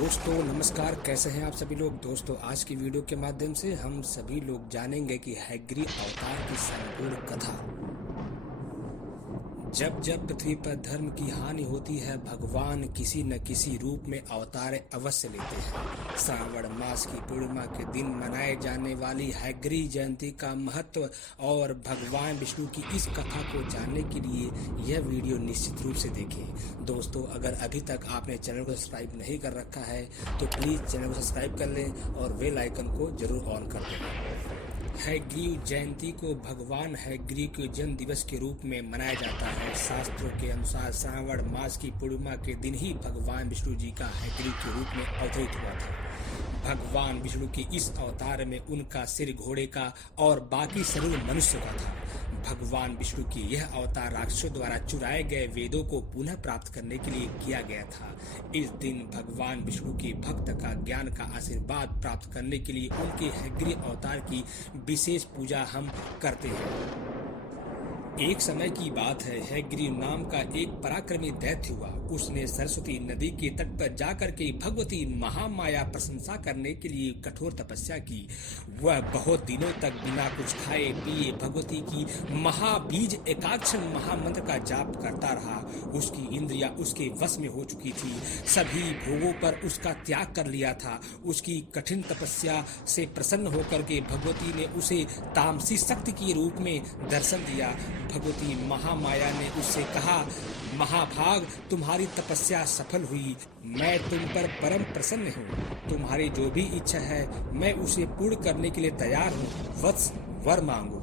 दोस्तों नमस्कार, कैसे हैं आप सभी लोग। दोस्तों आज की वीडियो के माध्यम से हम सभी लोग जानेंगे कि हैग्री अवतार की संपूर्ण कथा। जब जब पृथ्वी पर धर्म की हानि होती है, भगवान किसी न किसी रूप में अवतार अवश्य लेते हैं। श्रावण मास की पूर्णिमा के दिन मनाए जाने वाली हैग्री जयंती का महत्व और भगवान विष्णु की इस कथा को जानने के लिए यह वीडियो निश्चित रूप से देखें। दोस्तों अगर अभी तक आपने चैनल को सब्सक्राइब नहीं कर रखा है तो प्लीज़ चैनल को सब्सक्राइब कर लें और बेल आइकन को जरूर ऑन कर दें। हैग्रीव जयंती को भगवान हैग्रीव के जन्म दिवस के रूप में मनाया जाता है। शास्त्रों के अनुसार श्रावण मास की पूर्णिमा के दिन ही भगवान विष्णु जी का हैग्रीव के रूप में अवतरित हुआ था। भगवान विष्णु के इस अवतार में उनका सिर घोड़े का और बाकी शरीर मनुष्य का था। भगवान विष्णु की यह अवतार राक्षसों द्वारा चुराए गए वेदों को पुनः प्राप्त करने के लिए किया गया था। इस दिन भगवान विष्णु के भक्त का ज्ञान का आशीर्वाद प्राप्त करने के लिए उनके हैग्री अवतार की विशेष पूजा हम करते हैं। एक समय की बात है, हैग्रीव नाम का एक पराक्रमी दैत्य हुआ। उसने सरस्वती नदी के तट पर जाकर के भगवती महामाया प्रशंसा करने के लिए कठोर तपस्या की। वह बहुत दिनों तक बिना कुछ खाए पिए भगवती की महाबीज एकाक्षर महामंत्र का जाप करता रहा। उसकी इंद्रियां उसके वश में हो चुकी थी, सभी भोगों पर उसका त्याग कर लिया था। उसकी कठिन तपस्या से प्रसन्न होकर के भगवती ने उसे तामसी शक्ति के रूप में दर्शन दिया। भगवती महामाया ने उससे कहा, महाभाग, तुम्हारी तपस्या सफल हुई, मैं तुम पर परम प्रसन्न हूँ। तुम्हारी जो भी इच्छा है मैं उसे पूर्ण करने के लिए तैयार हूँ। वत्स, वर मांगो।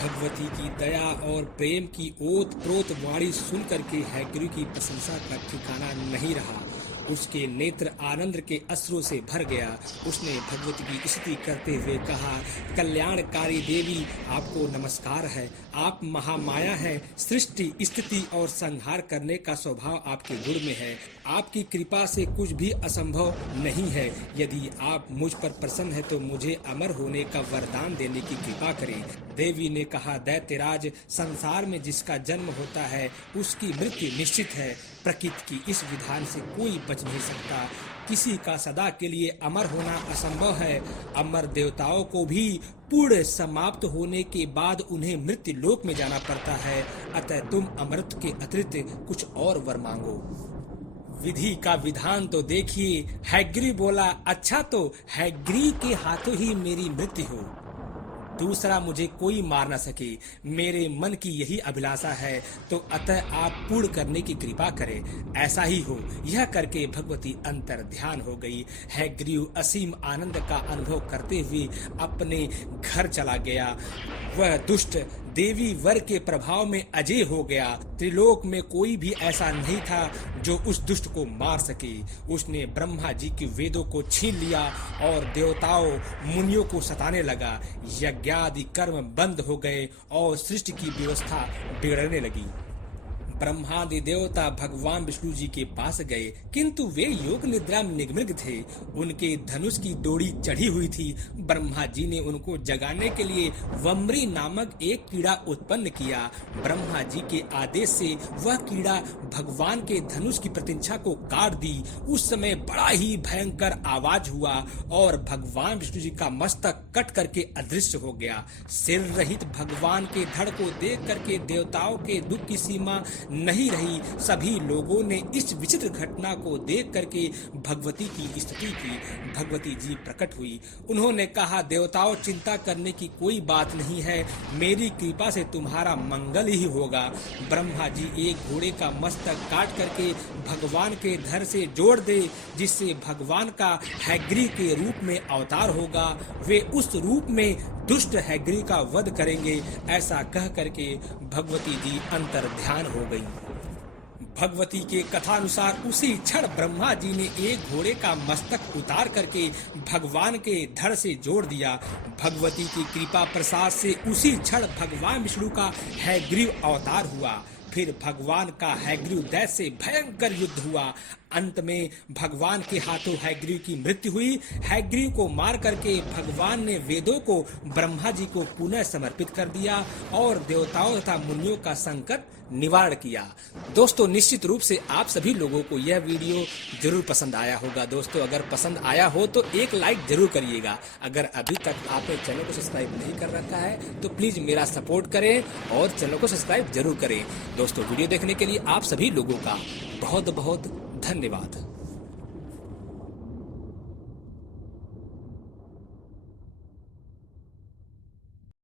भगवती की दया और प्रेम की ओत प्रोत वाणी सुन करके हैग्रीव की प्रशंसा का ठिकाना नहीं रहा। उसके नेत्र आनंद के अश्रुओं से भर गया। उसने भगवती की स्तुति करते हुए कहा, कल्याणकारी देवी, आपको नमस्कार है। आप महामाया हैं। सृष्टि, स्थिति और संहार करने का स्वभाव आपके गुण में है। आपकी कृपा से कुछ भी असंभव नहीं है। यदि आप मुझ पर प्रसन्न है तो मुझे अमर होने का वरदान देने की कृपा करें। देवी ने कहा, दैत्यराज, संसार में जिसका जन्म होता है उसकी मृत्यु निश्चित है। प्रकृति की इस विधान से कोई बच नहीं सकता। किसी का सदा के लिए अमर होना असंभव है। अमर देवताओं को भी पूर्ण समाप्त होने के बाद उन्हें मृत्यु लोक में जाना पड़ता है। अतः तुम अमृत के अतिरिक्त कुछ और वर मांगो। विधि का विधान तो देखिए। हैग्रीव बोला, अच्छा तो हैग्रीव के हाथों ही मेरी मृत्यु हो, दूसरा मुझे कोई मार न सके। मेरे मन की यही अभिलाषा है, तो अतः आप पूर्ण करने की कृपा करें। ऐसा ही हो। यह करके भगवती अंतर ध्यान हो गई। हैग्रीव असीम आनंद का अनुभव करते हुए अपने घर चला गया। वह दुष्ट देवी वर के प्रभाव में अजय हो गया। त्रिलोक में कोई भी ऐसा नहीं था जो उस दुष्ट को मार सके। उसने ब्रह्मा जी के वेदों को छीन लिया और देवताओं मुनियों को सताने लगा। यज्ञादि कर्म बंद हो गए और सृष्टि की व्यवस्था बिगड़ने लगी। ब्रह्मादि देवता भगवान विष्णु जी के पास गए, किंतु वे योग निद्रा में निमग्न थे। उनके धनुष की डोरी चढ़ी हुई थी। ब्रह्मा जी ने उनको जगाने के लिए वम्री नामक एक कीड़ा उत्पन्न किया। ब्रह्मा जी के आदेश से वह कीड़ा भगवान के धनुष की प्रतिष्ठा को काट दी। उस समय बड़ा ही भयंकर आवाज हुआ और भगवान विष्णु जी का मस्तक कट करके अदृश्य हो गया। सिर रहित भगवान के धड़ को देख करके देवताओं के दुख की सीमा नहीं रही। सभी लोगों ने इस विचित्र घटना को देख करके भगवती की स्तुति की। भगवती जी प्रकट हुई। उन्होंने कहा, देवताओं, चिंता करने की कोई बात नहीं है। मेरी कृपा से तुम्हारा मंगल ही होगा। ब्रह्मा जी एक घोड़े का मस्तक काट करके भगवान के धड़ से जोड़ दे, जिससे भगवान का हैग्रीव के रूप में अवतार होगा। वे उस रूप में दुष्ट हैग्रीव का वध करेंगे। ऐसा कह करके भगवती जी अंतर ध्यान हो गई। भगवती के कथानुसार उसी क्षण ब्रह्मा जी ने एक घोड़े का मस्तक उतार करके भगवान के धड़ से जोड़ दिया। भगवती की कृपा प्रसाद से उसी क्षण भगवान विष्णु का हैग्रीव अवतार हुआ। फिर भगवान का हैग्रीव दैत्य से भयंकर युद्ध हुआ। अंत में भगवान के हाथों हैग्रीव की मृत्यु हुई। हैग्रीव को मार करके भगवान ने वेदों को ब्रह्मा जी को पुनः समर्पित कर दिया और देवताओं तथा मुनियों का संकट निवारण किया। दोस्तों, निश्चित रूप से आप सभी लोगों को यह वीडियो जरूर पसंद आया होगा। दोस्तों, अगर पसंद आया हो तो एक लाइक जरूर करिएगा। अगर अभी तक आपने चैनल को सब्सक्राइब नहीं कर रखा है तो प्लीज मेरा सपोर्ट करें और चैनल को सब्सक्राइब जरूर करें। दोस्तों, वीडियो देखने के लिए आप सभी लोगों का बहुत बहुत धन्यवाद।